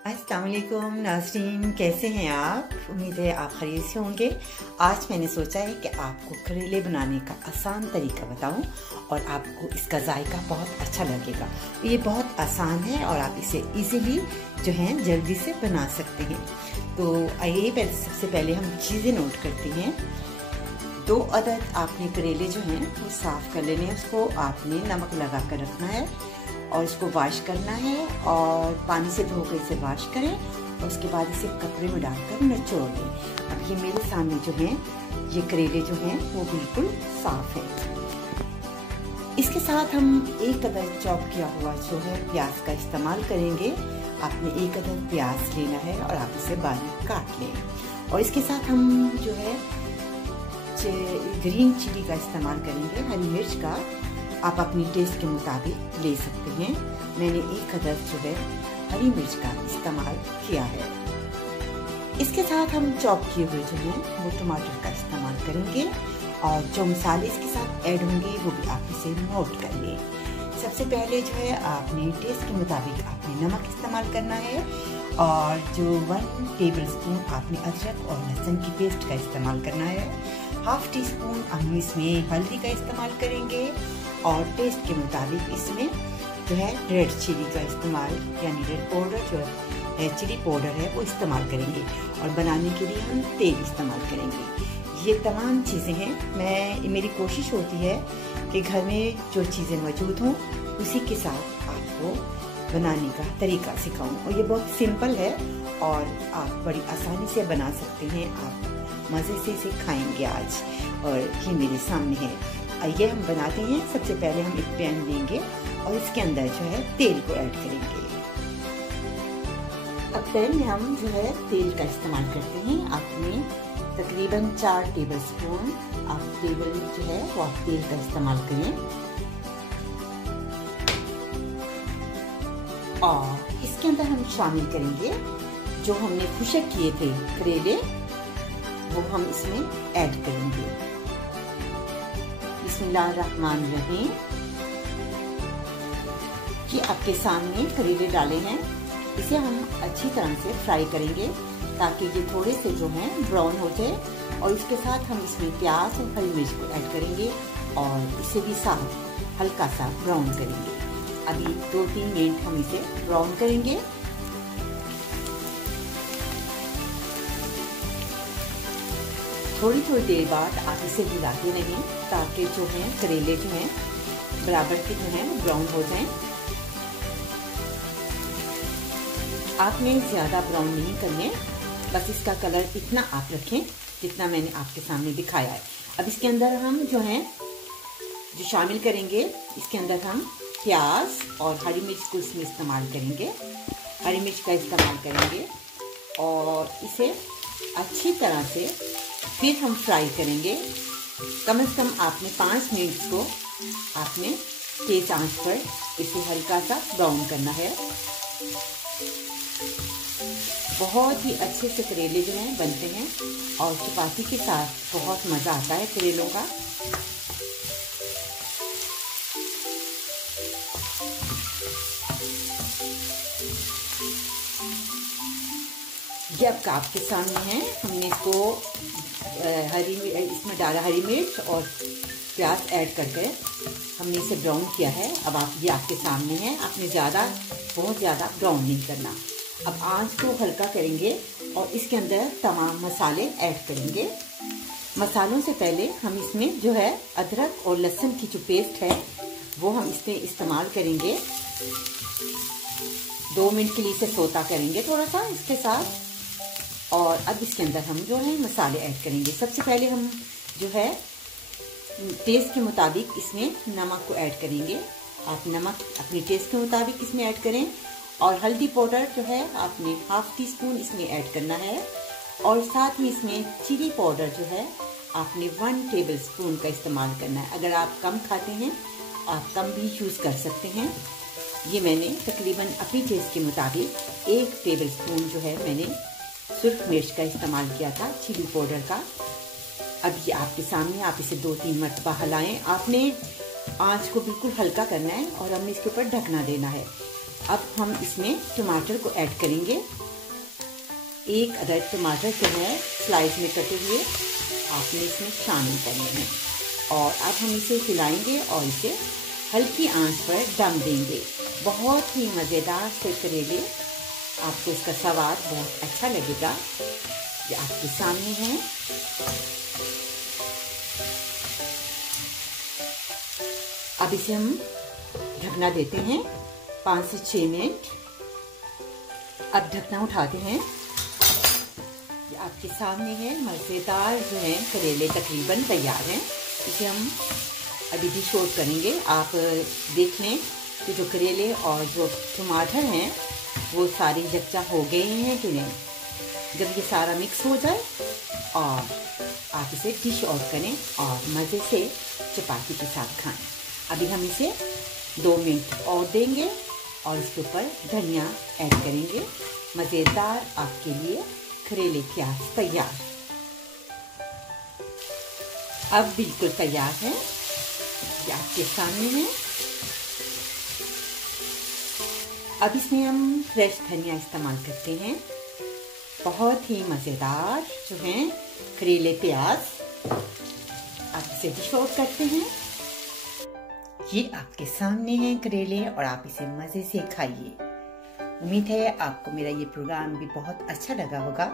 अस्सलाम वालेकुम नाज़रीन, कैसे हैं आप? उम्मीद है आप खैरियत से होंगे। आज मैंने सोचा है कि आपको करेले बनाने का आसान तरीका बताऊं और आपको इसका जायका बहुत अच्छा लगेगा। ये बहुत आसान है और आप इसे इजीली जो है जल्दी से बना सकते हैं। तो आइए सबसे पहले हम चीज़ें नोट करते हैं। 2 अदद आपने करेले जो हैं वो साफ़ कर लेने हैं। उसको आपने नमक लगा कर रखना है और इसको वॉश करना है और पानी से धोकर इसे वॉश करें और उसके बाद इसे कपड़े में डालकर निचोड़ दें। अब ये मेरे सामने जो हैं ये करेले जो हैं वो बिल्कुल साफ है। इसके साथ हम 1 अदद चॉप किया हुआ जो है प्याज का इस्तेमाल करेंगे। आपने 1 अदद प्याज लेना है और आप इसे बारीक काट लें और इसके साथ हम जो है ग्रीन चिली का इस्तेमाल करेंगे, हरी मिर्च का। आप अपनी टेस्ट के मुताबिक ले सकते हैं। मैंने 1 अदद जो है हरी मिर्च का इस्तेमाल किया है। इसके साथ हम चॉप किए हुए जो हैं वो टमाटर का इस्तेमाल करेंगे और जो मसाले इसके साथ ऐड होंगे वो भी आप इसे नोट कर लें। सबसे पहले जो है आपने टेस्ट के मुताबिक आपने नमक इस्तेमाल करना है और जो 1 टेबलस्पून आपने अदरक और लहसुन की पेस्ट का इस्तेमाल करना है। 1/2 टीस्पून हम इसमें हल्दी का इस्तेमाल करेंगे और टेस्ट के मुताबिक इसमें जो है रेड चिली का इस्तेमाल यानी रेड पाउडर जो है चिली पाउडर है वो इस्तेमाल करेंगे और बनाने के लिए हम तेल इस्तेमाल करेंगे। ये तमाम चीज़ें हैं। मेरी कोशिश होती है कि घर में जो चीज़ें मौजूद हों उसी के साथ आपको बनाने का तरीका सिखाऊं और ये बहुत सिंपल है और आप बड़ी आसानी से बना सकते हैं। आप मज़े से इसे खाएंगे आज। और ये मेरे सामने है, आइए हम बनाते हैं। सबसे पहले हम एक पैन लेंगे और इसके अंदर जो है तेल को ऐड करेंगे। अब पैन में हम जो है तेल का इस्तेमाल करते हैं। आपने तकरीबन 4 टेबलस्पून आप टेबल जो है वो आप तेल का इस्तेमाल करें और इसके अंदर हम शामिल करेंगे जो हमने खुशक किए थे करेले, वो हम इसमें ऐड करेंगे। बिस्मिल्लाहिर्रहमानिर्रहीम। ये आपके सामने करेले डाले हैं, इसे हम अच्छी तरह से फ्राई करेंगे ताकि ये थोड़े से जो हैं ब्राउन हो जाए और इसके साथ हम इसमें प्याज और हरी मिर्च को ऐड करेंगे और इसे भी साथ हल्का सा ब्राउन करेंगे। अभी 2-3 मिनट हम इसे ब्राउन करेंगे। थोड़ी थोड़ी देर बाद आप इसे हिलाते रहें ताकि जो है करेले जो हैं बराबर के जो हैं ब्राउन हो जाएं। आपने ज़्यादा ब्राउन नहीं करने, बस इसका कलर इतना आप रखें जितना मैंने आपके सामने दिखाया है। अब इसके अंदर हम जो हैं जो शामिल करेंगे, इसके अंदर हम प्याज और हरी मिर्च को इसमें इस्तेमाल करेंगे। हरी मिर्च का इस्तेमाल करेंगे और इसे अच्छी तरह से फिर हम फ्राई करेंगे। कम से कम आपने 5 मिनट को आपने तेज आंच पर इसे हल्का सा ब्राउन करना है। बहुत ही अच्छे से करेले जो हैं बनते हैं और चपाती के साथ बहुत मज़ा आता है करेलों का। ये अब आपके सामने है, हमने इसको इसमें डाला हरी मिर्च और प्याज ऐड करके हमने इसे ब्राउन किया है। अब आप ये आपके सामने है, आपने बहुत ज़्यादा ब्राउन नहीं करना। अब आंच को हल्का करेंगे और इसके अंदर तमाम मसाले ऐड करेंगे। मसालों से पहले हम इसमें जो है अदरक और लहसुन की जो पेस्ट है वो हम इसमें इस्तेमाल करेंगे। 2 मिनट के लिए इसे सोता करेंगे थोड़ा सा इसके साथ और अब इसके अंदर हम जो है मसाले ऐड करेंगे। सबसे पहले हम जो है टेस्ट के मुताबिक इसमें नमक को ऐड करेंगे। आप नमक अपने टेस्ट के मुताबिक इसमें ऐड करें और हल्दी पाउडर जो है आपने 1/2 टीस्पून इसमें ऐड करना है और साथ ही इसमें चिली पाउडर जो है आपने 1 टेबलस्पून का इस्तेमाल करना है। अगर आप कम खाते हैं आप कम भी यूज़ कर सकते हैं। ये मैंने तकरीबन अपनी टेस्ट के मुताबिक 1 टेबलस्पून जो है मैंने सुर्ख मिर्च का इस्तेमाल किया था, चिली पाउडर का। अब ये आपके सामने, आप इसे 2-3 मरतबा हिलाएं। आपने आंच को बिल्कुल हल्का करना है और हमने इसके ऊपर ढकना देना है। अब हम इसमें टमाटर को ऐड करेंगे। एक अदद टमाटर जो है स्लाइस में कटे हुए आपने इसमें शामिल करने हैं और अब हम इसे हिलाएंगे और इसे हल्की आंच पर दम देंगे। बहुत ही मज़ेदार से करेले, आपको इसका स्वाद बहुत अच्छा लगेगा। ये आपके सामने है। अब इसे हम ढकना देते हैं 5 से 6 मिनट। अब ढकना उठाते हैं। ये आपके सामने है। मज़ेदार जो है करेले तकरीबन तैयार हैं। इसे हम अभी डिश आउट करेंगे। आप देख लें कि जो करेले और जो टमाटर हैं वो सारी यकजा हो गए हैं कि नहीं। जब ये सारा मिक्स हो जाए और आप इसे डिश आउट करें और मज़े से चपाती के साथ खाएं। अभी हम इसे 2 मिनट और देंगे और इसके ऊपर धनिया ऐड करेंगे। मज़ेदार आपके लिए करेले प्याज तैयार। अब बिल्कुल तैयार है। ये आपके सामने है। अब इसमें हम फ्रेश धनिया इस्तेमाल करते हैं। बहुत ही मज़ेदार जो है करेले प्याज। आप इसे डिश आउट करते हैं। ये आपके सामने है करेले और आप इसे मज़े से खाइए। उम्मीद है आपको मेरा ये प्रोग्राम भी बहुत अच्छा लगा होगा।